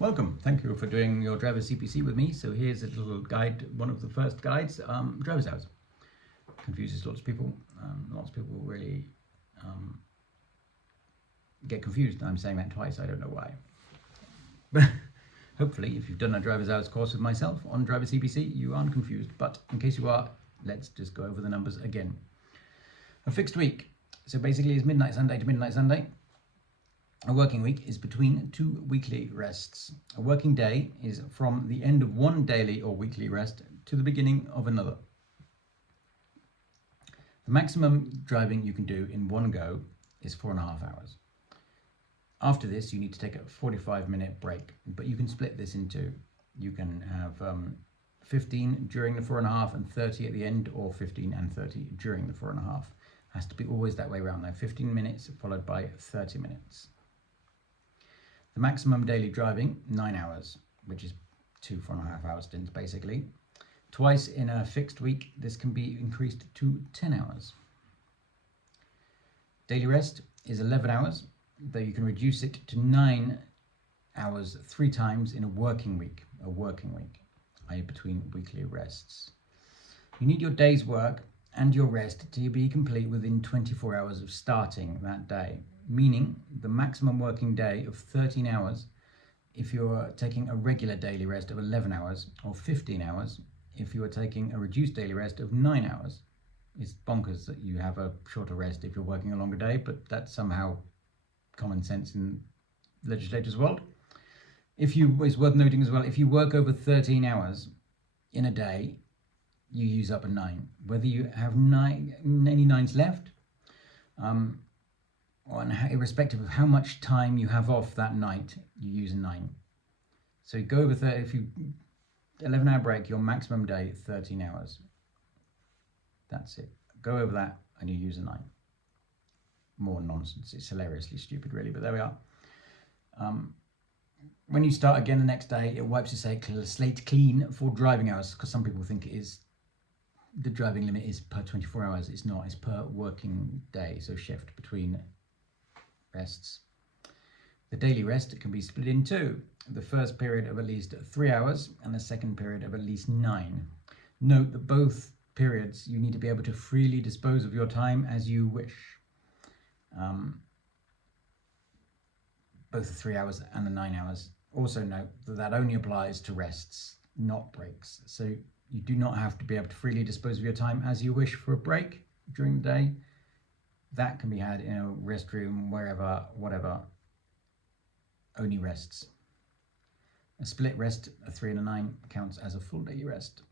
Welcome. Thank you for doing your driver CPC with me. So here's a little guide, one of the first guides, driver's hours. Confuses lots of people. Lots of people really get confused. I'm saying that twice, I don't know why. But hopefully, if you've done a driver's hours course with myself on driver CPC, you aren't confused. But in case you are, let's just go over the numbers again. A fixed week. So basically it's midnight Sunday to midnight Sunday. A working week is between two weekly rests. A working day is from the end of one daily or weekly rest to the beginning of another. The maximum driving you can do in one go is 4.5 hours. After this, you need to take a 45-minute break, but you can split this into, you can have 15 during the 4.5 and 30 at the end, or 15 and 30 during the 4.5. Has to be always that way around though, 15 minutes followed by 30 minutes. The maximum daily driving, 9 hours, which is 2 4.5 hour stints basically. Twice in a fixed week, this can be increased to 10 hours. Daily rest is 11 hours, though you can reduce it to 9 hours 3 times in a working week, i.e. between weekly rests. You need your day's work and your rest to be complete within 24 hours of starting that day, meaning the maximum working day of 13 hours if you're taking a regular daily rest of 11 hours, or 15 hours if you are taking a reduced daily rest of 9 hours. It's bonkers that you have a shorter rest if you're working a longer day, but that's somehow common sense in the legislature's world. It's worth noting as well, if you work over 13 hours in a day, you use up a 9. Whether you have any 9s left, irrespective of how much time you have off that night, you use a 9. So you go over 30, if you 11-hour break, your maximum day 13 hours. That's it. Go over that and you use a 9. More nonsense. It's hilariously stupid really, but there we are. When you start again the next day, it wipes the slate clean for driving hours, because some people think it is, the driving limit is per 24 hours. It's not, it's per working day, so shift between rests. The daily rest can be split in two. The first period of at least 3 hours and the second period of at least 9. Note that both periods you need to be able to freely dispose of your time as you wish. Both the 3 hours and the 9 hours. Also note that that only applies to rests, not breaks. So you do not have to be able to freely dispose of your time as you wish for a break during the day. That can be had in a restroom, wherever, whatever. Only rests. A split rest, a 3 and a 9, counts as a full daily rest.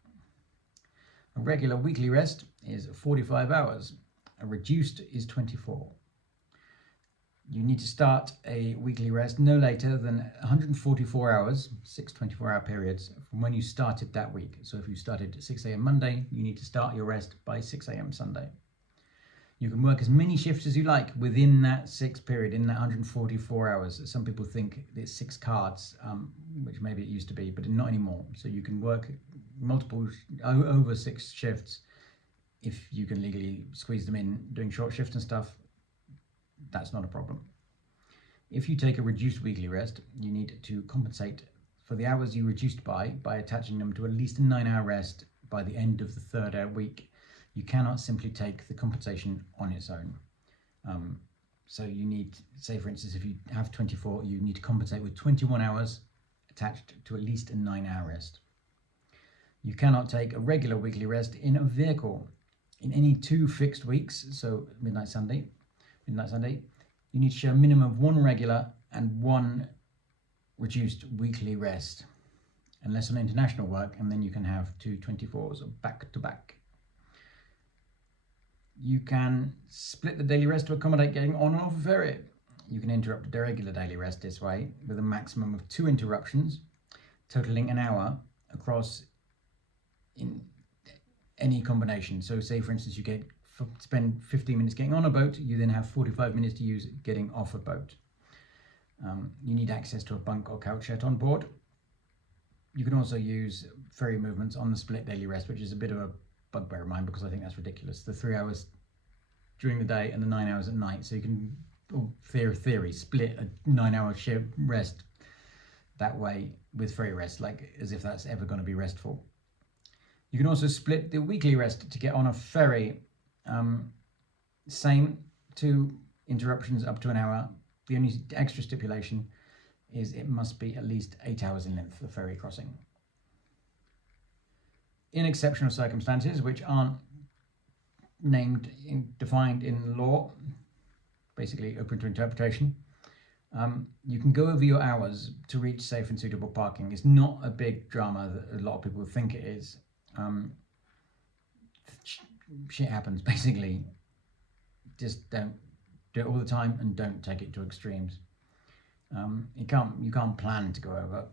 A regular weekly rest is 45 hours. A reduced is 24. You need to start a weekly rest no later than 144 hours, 6 24-hour periods, from when you started that week. So if you started at 6 a.m. Monday, you need to start your rest by 6 a.m. Sunday. You can work as many shifts as you like within that 6 period, in that 144 hours. Some people think it's 6 cards, which maybe it used to be, but not anymore. So you can work multiple, over 6 shifts if you can legally squeeze them in, doing short shifts and stuff. That's not a problem. If you take a reduced weekly rest, you need to compensate for the hours you reduced by attaching them to at least a 9-hour rest by the end of the 3rd week. You cannot simply take the compensation on its own. So you need, say for instance, if you have 24, you need to compensate with 21 hours attached to at least a 9-hour rest. You cannot take a regular weekly rest in a vehicle. In any 2 fixed weeks, so midnight Sunday, you need to show a minimum of 1 regular and 1 reduced weekly rest, unless on international work, and then you can have 2 24s back to back. You can split the daily rest to accommodate getting on and off a ferry. You can interrupt a regular daily rest this way with a maximum of 2 interruptions, totaling an hour across in any combination. So say for instance you spend 15 minutes getting on a boat, you then have 45 minutes to use getting off a boat. You need access to a bunk or couch set on board. You can also use ferry movements on the split daily rest, which is a bit of a bugbear of mine because I think that's ridiculous. The 3 hours during the day and the 9 hours at night. So you can, or theory, split a 9-hour rest that way with ferry rest, like as if that's ever going to be restful. You can also split the weekly rest to get on a ferry. Same, 2 interruptions up to an hour. The only extra stipulation is it must be at least 8 hours in length, the ferry crossing. In exceptional circumstances, which aren't defined in law, basically open to interpretation, you can go over your hours to reach safe and suitable parking. It's not a big drama that a lot of people think it is. Shit happens, basically. Just don't do it all the time and don't take it to extremes. You can't plan to go over.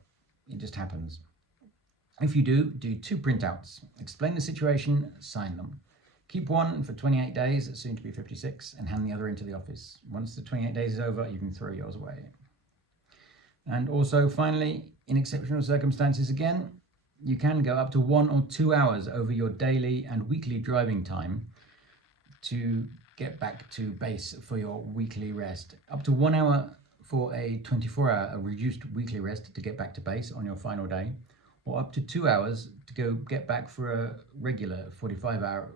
It just happens. If you do 2 printouts. Explain the situation, sign them. Keep one for 28 days, soon to be 56, and hand the other into the office. Once the 28 days is over, you can throw yours away. And also, finally, in exceptional circumstances again, you can go up to 1 or 2 hours over your daily and weekly driving time to get back to base for your weekly rest. Up to 1 hour for a 24-hour reduced weekly rest to get back to base on your final day, or up to 2 hours to go get back for a regular 45-hour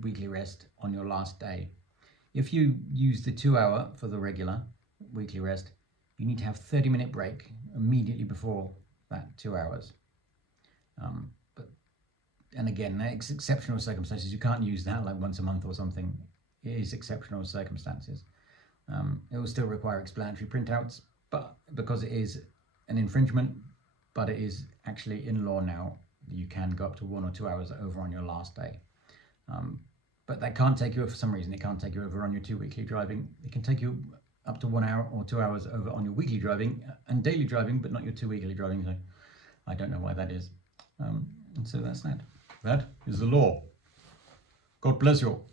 weekly rest on your last day. If you use the 2 hour for the regular weekly rest, you need to have 30-minute break immediately before that 2 hours. And again, that's exceptional circumstances. You can't use that like once a month or something. It is exceptional circumstances. It will still require explanatory printouts, but because it is an infringement, but it is actually in law now, you can go up to 1 or 2 hours over on your last day. But that can't take you, for some reason, it can't take you over on your 2 weekly driving. It can take you up to 1 hour or 2 hours over on your weekly driving and daily driving, but not your 2 weekly driving. So I don't know why that is. And so that's that. That is the law. God bless you all.